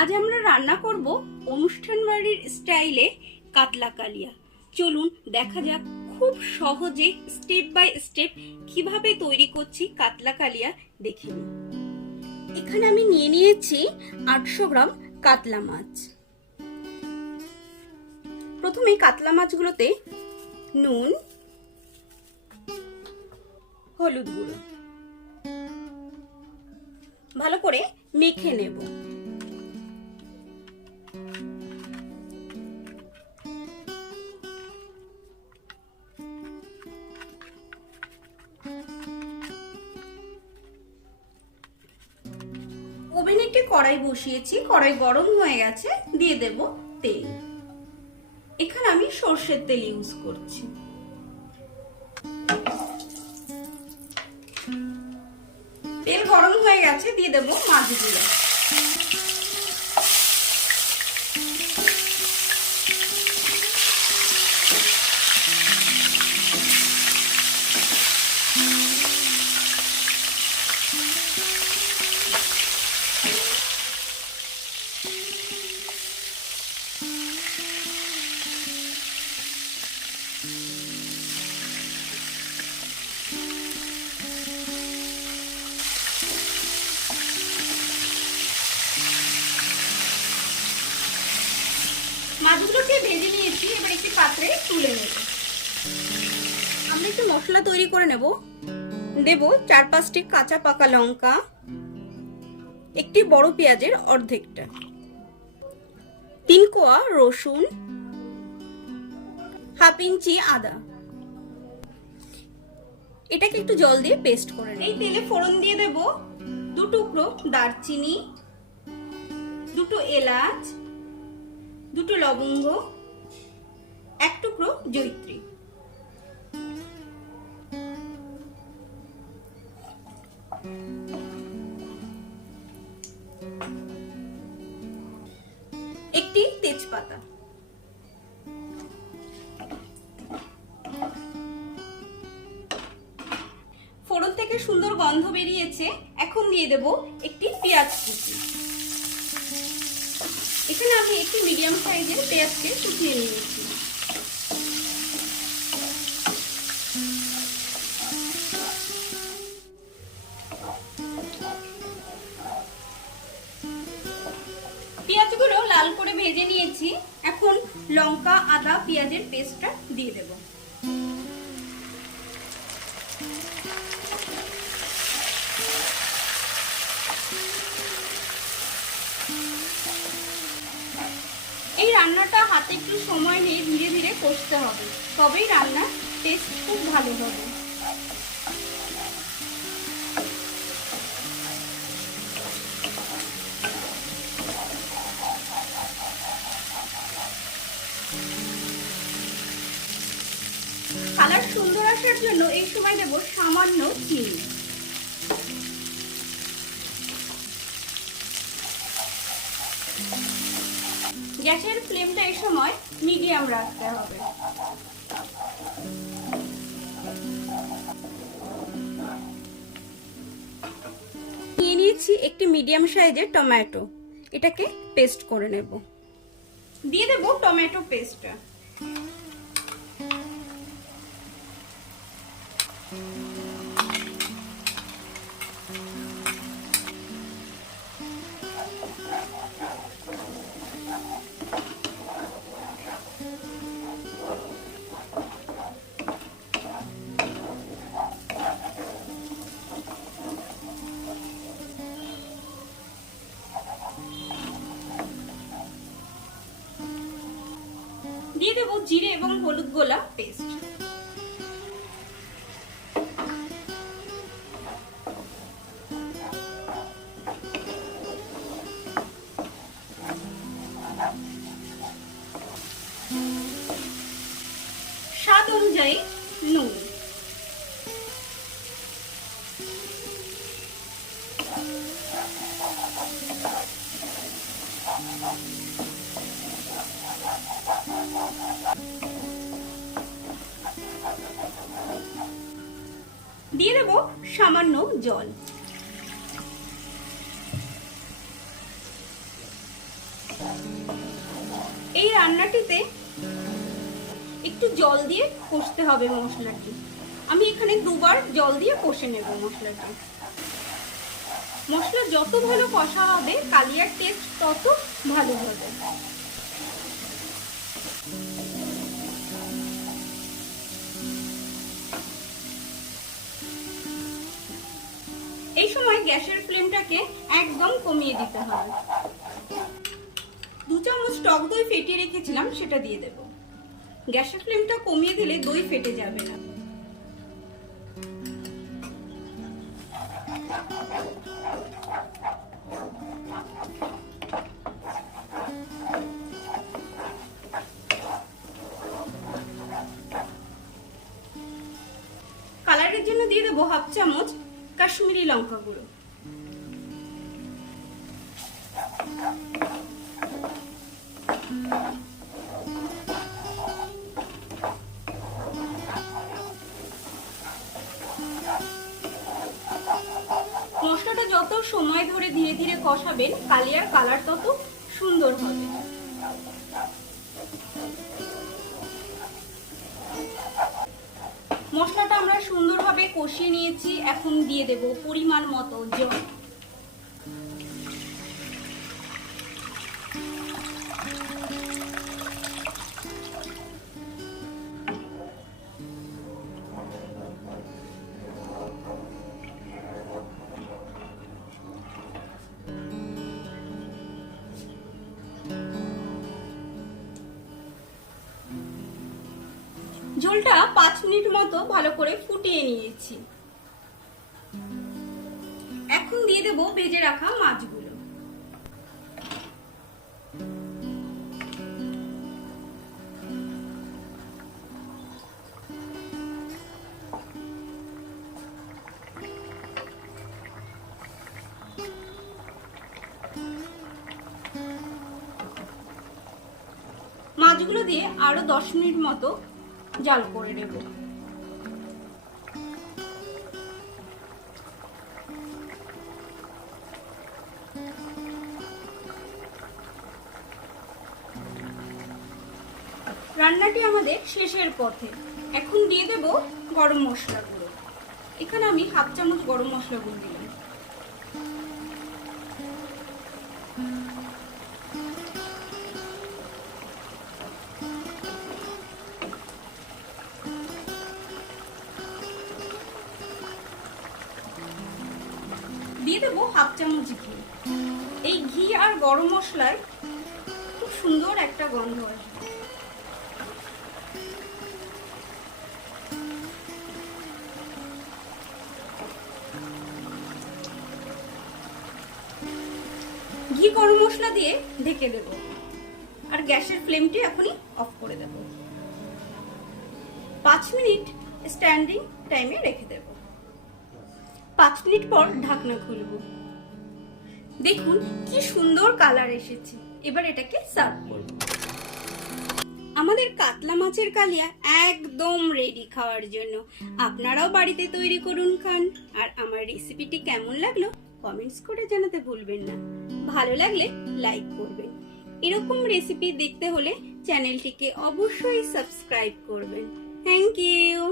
আজ আমরা রান্না করব অনুষ্ঠান বাড়ির স্টাইলে কাতলা কালিয়া। চলুন দেখা যাক খুব সহজে স্টেপ বাই স্টেপ কিভাবে তৈরি করছি কাতলা কালিয়া দেখে নিন। এখানে আমি নিয়ে নিয়েছি 800 গ্রাম কাতলা মাছ। প্রথমে কাতলা মাছগুলোতে নুন, হলুদ গুঁড়ো ভালো করে মেখে নেব। ওভেনে একটি কড়াই বসিয়েছি, কড়াই গরম হয়ে গেছে, দিয়ে দেব তেল। এখানে আমি সরষের তেল ইউজ করছি। তেল গরম হয়ে গেছে, দিয়ে দেব মাছগুলো। মাছগুলোকে ভেজে নিয়েছি, এবার একটি পাত্রে তুলে নেব। আমরা একটু মশলা তৈরি করে নেব। দেব 4-5টি কাঁচা পাকা লঙ্কা, একটি বড় পেঁয়াজের অর্ধেকটা, 3 কোয়া রসুন, হাফ ইঞ্চি আদা। এটাকে একটু জল দিয়ে পেস্ট করে নেব। এই তেলে ফোড়ন দিয়ে দেব 2 টুকরো দারচিনি, 2 এলাচ, 2 লবঙ্গ, 1 টুকরো জয়িত্রী। একটি তেজপাতা। ফোড়ন থেকে সুন্দর গন্ধ বেরিয়েছে, এখন দিয়ে দেব একটি পেঁয়াজ কুচি। এখানে আমি একটি মিডিয়াম সাইজের পেঁয়াজকে কুচিয়ে নিয়েছি। পেঁয়াজগুলো লাল করে ভেজে নিয়েছি, এখন লঙ্কা, আদা, পেঁয়াজের পেস্টটা দিয়ে দেব। এই রান্নাটা হাতে একটু সময় নিয়ে ধীরে ধীরে কষতে হবে, তবেই রান্নার টেস্ট খুব ভালো হবে। কালার সুন্দর আসার জন্য এই সময় দেব সামান্য চিনি। গ্যাসের ফ্লেমটা এই সময় মিডিয়াম রাখতে হবে। নিয়ে নিয়েছি একটি মিডিয়াম সাইজের টমেটো, এটাকে পেস্ট করে নেব। দিয়ে দেব টমেটো পেস্টটা। দিয়ে দেব জিরে এবং হলুদ গোলা পেস্ট। স্বাদ অনুযায়ী নুন। দিয়ে দেব সামান্য জল। এই রান্নাটিতে একটু জল দিয়ে কষতে হবে মশলাটি। আমি এখানে দুবার জল দিয়ে কষে নেব মশলাটি। মশলা যত ভালো কষা হবে কালিয়ার টেস্ট তত ভালো হবে। এই সময় গ্যাসের ফ্লেমটাকে একদম কমিয়ে দিতে হবে। 2 চামচ টক দই ফেটিয়ে রেখেছিলাম সেটা দিয়ে দেব। গ্যাসের ফ্লেমটা কমিয়ে দিলে দই ফেটে যাবে না। কালারের জন্য দিয়ে দেবো 1/2 চামচ কাশ্মীরি লঙ্কা গুঁড়ো। মশলাটা যত সময় ধরে ধীরে ধীরে কষাবেন কালিয়ার কালার তত সুন্দর হবে। মশলাটা আমরা সুন্দরভাবে কষিয়ে নিয়েছি। এখন দিয়ে দেব পরিমাণ মতো জল। ঝোলটা 5 মিনিট মতো ভালো করে ফুটিয়ে নিয়েছি। এখন দিয়ে দেব ভেজে রাখা মাছগুলো। মাছগুলো দিয়ে আরো 10 মিনিট মতো জাল করে নেব। রান্নাটি আমাদের শেষের পথে। এখন দিয়ে দেব গরম মশলা গুঁড়ো। এখানে আমি 1/2 চামচ গরম মশলা গুঁড়ো দিলাম। দিয়ে দেবো 1/2 চামচ ঘি। এই ঘি আর গরম মশলায় খুব সুন্দর একটা গন্ধ আসবে। ঘি গরম মশলা দিয়ে ঢেকে দেব আর গ্যাসের ফ্লেমটি এখনই অফ করে দেব। 5 মিনিট স্ট্যান্ডিং টাইমে রেখে দেব। 5 মিনিট পর ঢাকনা খুলব। দেখুন কি সুন্দর কালার এসেছে। এবার এটাকে সার্ভ করব। আমাদের কাতলা মাছের কালিয়া একদম রেডি খাওয়ার জন্য। আপনারাও বাড়িতে তৈরি করুন, খান। আর আমার রেসিপিটি কেমন লাগলো কমেন্টস করে জানাতে ভুলবেন না। ভালো লাগলে লাইক করবেন। এরকম রেসিপি দেখতে হলে চ্যানেলটিকে অবশ্যই সাবস্ক্রাইব করবেন। Thank you.